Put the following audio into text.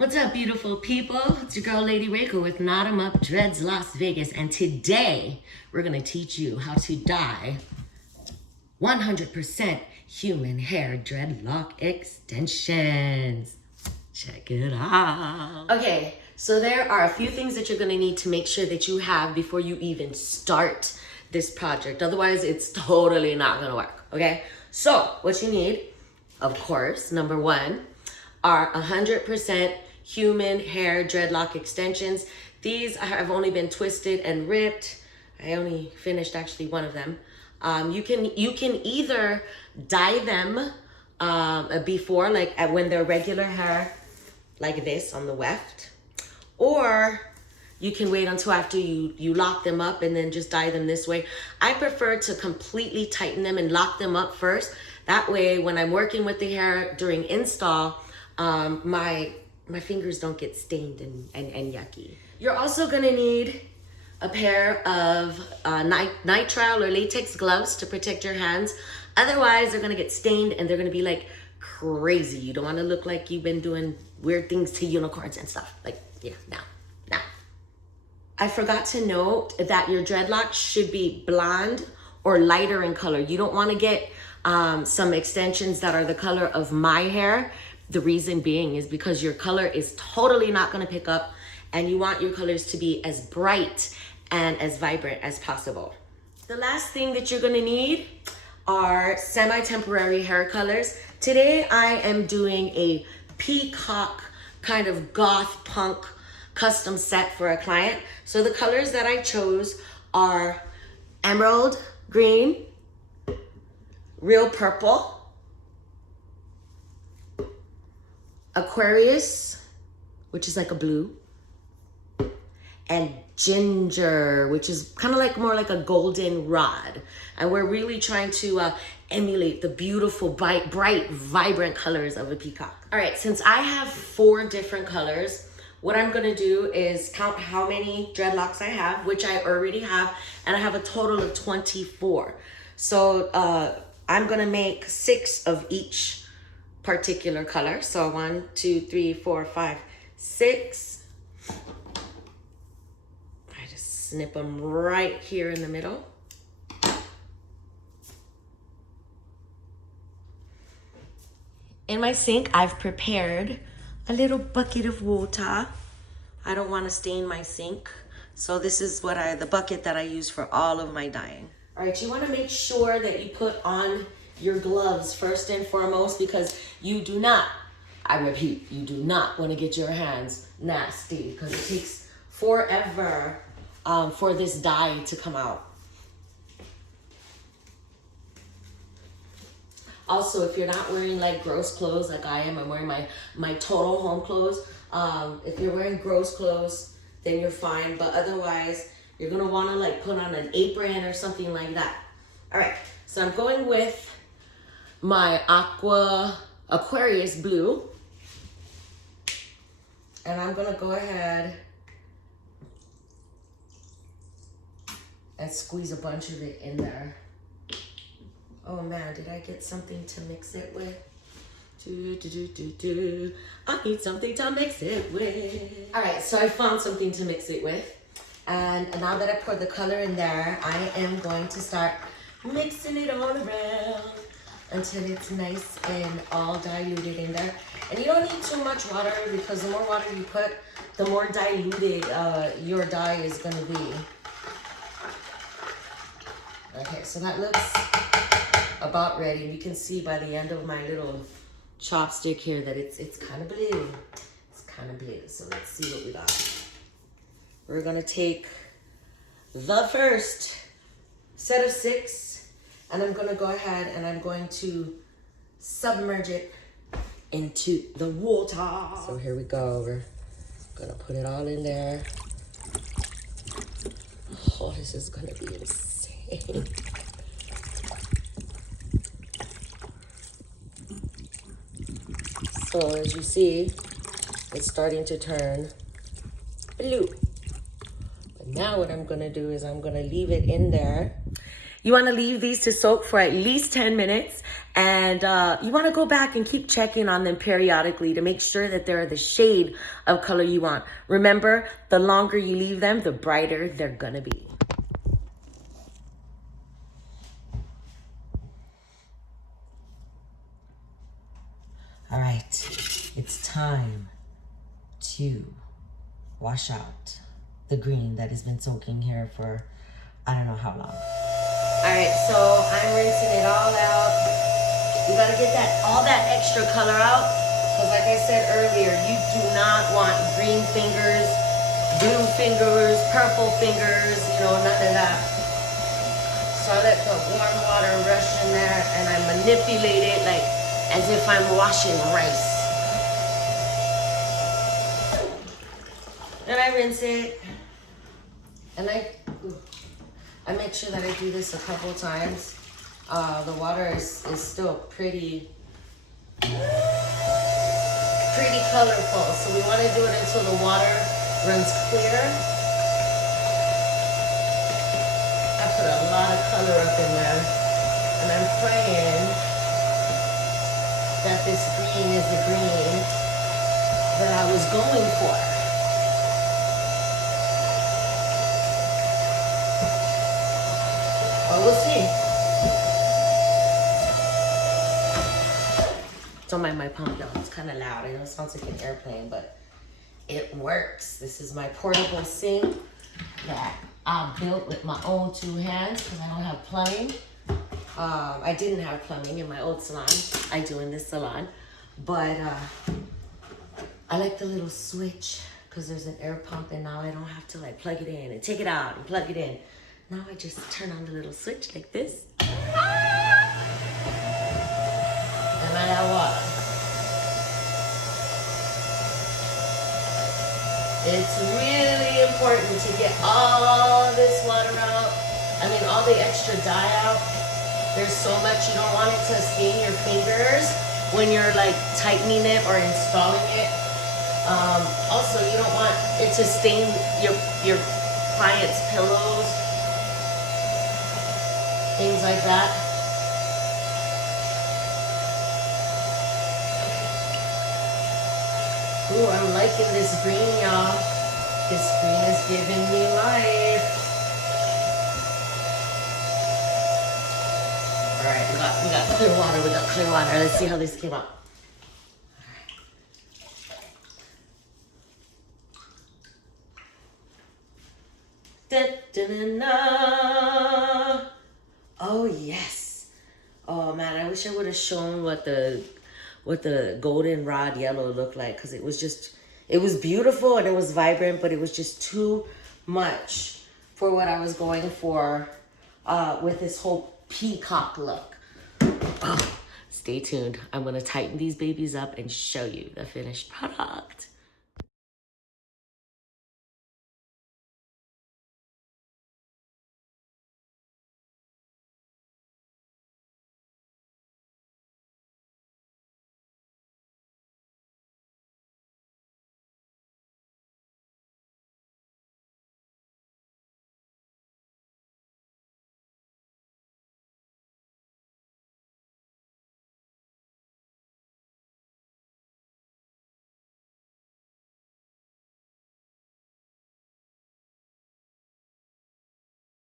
What's up, beautiful people? It's your girl, Lady Reiko with Knot 'em Up Dreads Las Vegas. And today, we're going to teach you how to dye 100% human hair dreadlock extensions. Check it out. Okay, so there are a few things that you're going to need to make sure that you have before you even start this project. Otherwise, it's totally not going to work, okay? So, what you need, of course, number one, are 100% human hair dreadlock extensions. These have only been twisted and ripped. I only finished actually one of them. You can either dye them before, like when they're regular hair, like this on the weft, or you can wait until after you lock them up and then just dye them this way. I prefer to completely tighten them and lock them up first. That way, when I'm working with the hair during install, my fingers don't get stained and yucky. You're also gonna need a pair of nitrile or latex gloves to protect your hands. Otherwise, they're gonna get stained and they're gonna be like crazy. You don't wanna look like you've been doing weird things to unicorns and stuff. Like, yeah, no. I forgot to note that your dreadlocks should be blonde or lighter in color. You don't wanna get some extensions that are the color of my hair. The reason being is because your color is totally not gonna pick up, and you want your colors to be as bright and as vibrant as possible. The last thing that you're gonna need are semi-temporary hair colors. Today I am doing a peacock kind of goth punk custom set for a client. So the colors that I chose are emerald green, real purple, Aquarius, which is like a blue, and ginger, which is kind of like more like a golden rod. And we're really trying to emulate the beautiful, bright, vibrant colors of a peacock. All right, since I have 4 different colors, what I'm gonna do is count how many dreadlocks I have, which I already have, and I have a total of 24. So I'm gonna make 6 of each particular color. So 1, 2, 3, 4, 5, 6. I just snip them right here in the middle. In my sink, I've prepared a little bucket of water. I don't want to stain my sink, so this is the bucket that I use for all of my dyeing. All right, you want to make sure that you put on your gloves first and foremost, because you do not, I repeat, you do not want to get your hands nasty, because it takes forever for this dye to come out. Also, if you're not wearing like gross clothes like I am, I'm wearing my total home clothes. If you're wearing gross clothes, then you're fine, but otherwise, you're gonna wanna like put on an apron or something like that. All right, so I'm going with my Aquarius blue, and I'm gonna go ahead and squeeze a bunch of it in there. Oh man, did I get something to mix it with? I need something to mix it with. All right, so I found something to mix it with, and now that I poured the color in there, I am going to start mixing it all around until it's nice and all diluted in there. And you don't need too much water, because the more water you put, the more diluted your dye is gonna be. Okay, so that looks about ready. You can see by the end of my little chopstick here that it's kind of blue. It's kind of blue, so let's see what we got. We're gonna take the first set of 6, and I'm gonna go ahead and I'm going to submerge it into the water. So here we go. We're gonna put it all in there. Oh, this is gonna be insane. So as you see, it's starting to turn blue. But now what I'm gonna do is I'm gonna leave it in there. You wanna leave these to soak for at least 10 minutes, And you want to go back and keep checking on them periodically to make sure that they're the shade of color you want. Remember, the longer you leave them, the brighter they're gonna be. All right, it's time to wash out the green that has been soaking here for I don't know how long. All right, so I'm rinsing it all out. You gotta get all that extra color out, because like I said earlier, you do not want green fingers, blue fingers, purple fingers, none of that. So I let the warm water rush in there and I manipulate it like as if I'm washing rice. Then I rinse it, and I make sure that I do this a couple times. The water is still pretty colorful, so we want to do it until the water runs clear. I put a lot of color up in there, and I'm praying that this green is the green that I was going for. Well, we'll see. Don't mind my pump, y'all. It's kind of loud. I know it sounds like an airplane, but it works. This is my portable sink that I built with my own 2 hands because I don't have plumbing. I didn't have plumbing in my old salon. I do in this salon. But I like the little switch because there's an air pump, and now I don't have to like plug it in and take it out and plug it in. Now I just turn on the little switch like this. And I have water. It's really important to get all this water out. I mean, all the extra dye out. There's so much you don't want it to stain your fingers when you're like tightening it or installing it. Also, you don't want it to stain your client's pillows, things like that. Ooh, I'm liking this green, y'all. This green is giving me life. All right, we got clear water. We got clear water. Let's see how this came out. Da, da, da, da. Oh yes. Oh man, I wish I would have shown what the goldenrod yellow looked like, because it was beautiful and it was vibrant, but it was just too much for what I was going for with this whole peacock look. Oh, stay tuned. I'm gonna tighten these babies up and show you the finished product.